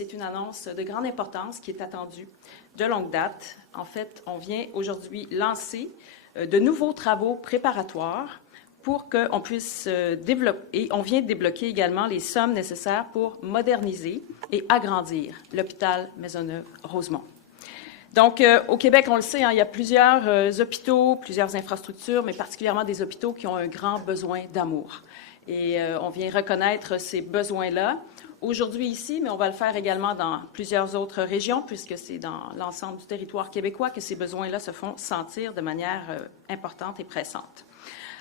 c'est une annonce de grande importance qui est attendue de longue date. En fait, on vient aujourd'hui lancer de nouveaux travaux préparatoires pour qu'on puisse développer, et on vient de débloquer également les sommes nécessaires pour moderniser et agrandir l'hôpital Maisonneuve-Rosemont. Donc, au Québec, on le sait, il y a plusieurs hôpitaux, plusieurs infrastructures, mais particulièrement des hôpitaux qui ont un grand besoin d'amour. Et on vient reconnaître ces besoins-là aujourd'hui ici, mais on va le faire également dans plusieurs autres régions, puisque c'est dans l'ensemble du territoire québécois que ces besoins-là se font sentir de manière importante et pressante.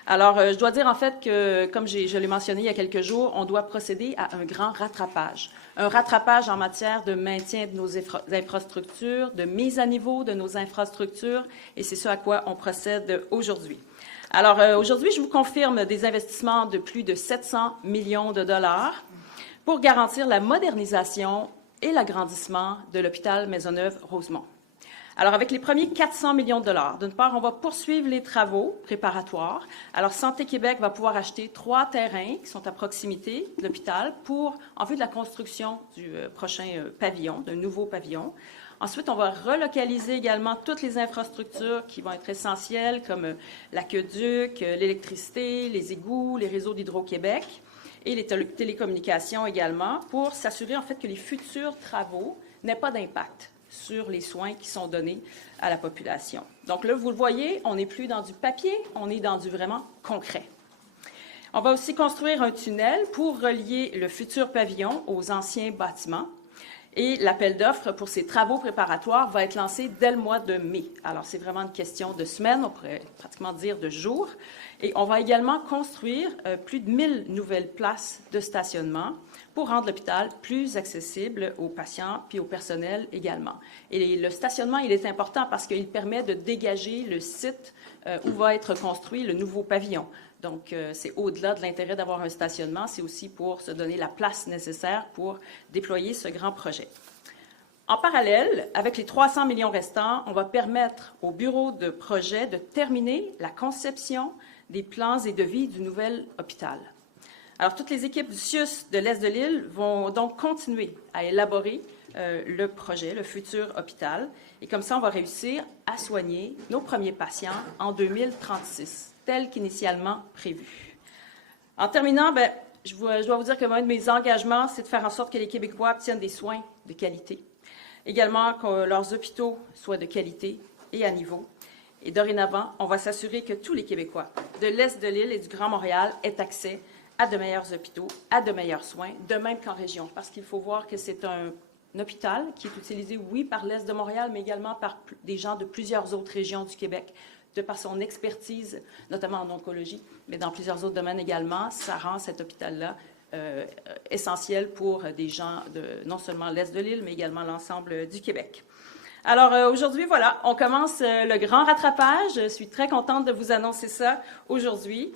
Alors, je dois dire en fait que, comme je l'ai mentionné il y a quelques jours, on doit procéder à un grand rattrapage. Un rattrapage en matière de maintien de nos infrastructures, de mise à niveau de nos infrastructures, et c'est ce à quoi on procède aujourd'hui. Alors, aujourd'hui, je vous confirme des investissements de plus de 700 millions de dollars pour garantir la modernisation et l'agrandissement de l'hôpital Maisonneuve-Rosemont. Alors, avec les premiers 400 millions de dollars, d'une part, on va poursuivre les travaux préparatoires. Alors, Santé Québec va pouvoir acheter 3 terrains qui sont à proximité de l'hôpital en vue de la construction du prochain pavillon, d'un nouveau pavillon. Ensuite, on va relocaliser également toutes les infrastructures qui vont être essentielles, comme l'aqueduc, l'électricité, les égouts, les réseaux d'Hydro-Québec et les télécommunications également, pour s'assurer en fait que les futurs travaux n'aient pas d'impact sur les soins qui sont donnés à la population. Donc là, vous le voyez, on n'est plus dans du papier, on est dans du vraiment concret. On va aussi construire un tunnel pour relier le futur pavillon aux anciens bâtiments. Et l'appel d'offres pour ces travaux préparatoires va être lancé dès le mois de mai. Alors, c'est vraiment une question de semaines, on pourrait pratiquement dire de jours. Et on va également construire plus de 1000 nouvelles places de stationnement pour rendre l'hôpital plus accessible aux patients puis au personnel également. Et le stationnement, il est important parce qu'il permet de dégager le site où va être construit le nouveau pavillon. Donc, c'est au-delà de l'intérêt d'avoir un stationnement, c'est aussi pour se donner la place nécessaire pour déployer ce grand projet. En parallèle, avec les 300 millions restants, on va permettre au bureau de projet de terminer la conception des plans et devis du nouvel hôpital. Alors, toutes les équipes du CIUS de l'Est de l'île vont donc continuer à élaborer le projet, le futur hôpital. Et comme ça, on va réussir à soigner nos premiers patients en 2036, tel qu'initialement prévu. En terminant, je dois vous dire que un de mes engagements, c'est de faire en sorte que les Québécois obtiennent des soins de qualité. Également, que leurs hôpitaux soient de qualité et à niveau. Et dorénavant, on va s'assurer que tous les Québécois de l'Est de l'île et du Grand Montréal aient accès à de meilleurs hôpitaux, à de meilleurs soins, de même qu'en région. Parce qu'il faut voir que c'est un hôpital qui est utilisé, oui, par l'Est de Montréal, mais également par des gens de plusieurs autres régions du Québec, de par son expertise, notamment en oncologie, mais dans plusieurs autres domaines également. Ça rend cet hôpital-là essentiel pour des gens de non seulement l'Est de l'île, mais également l'ensemble du Québec. Alors, aujourd'hui, voilà, on commence le grand rattrapage. Je suis très contente de vous annoncer ça aujourd'hui.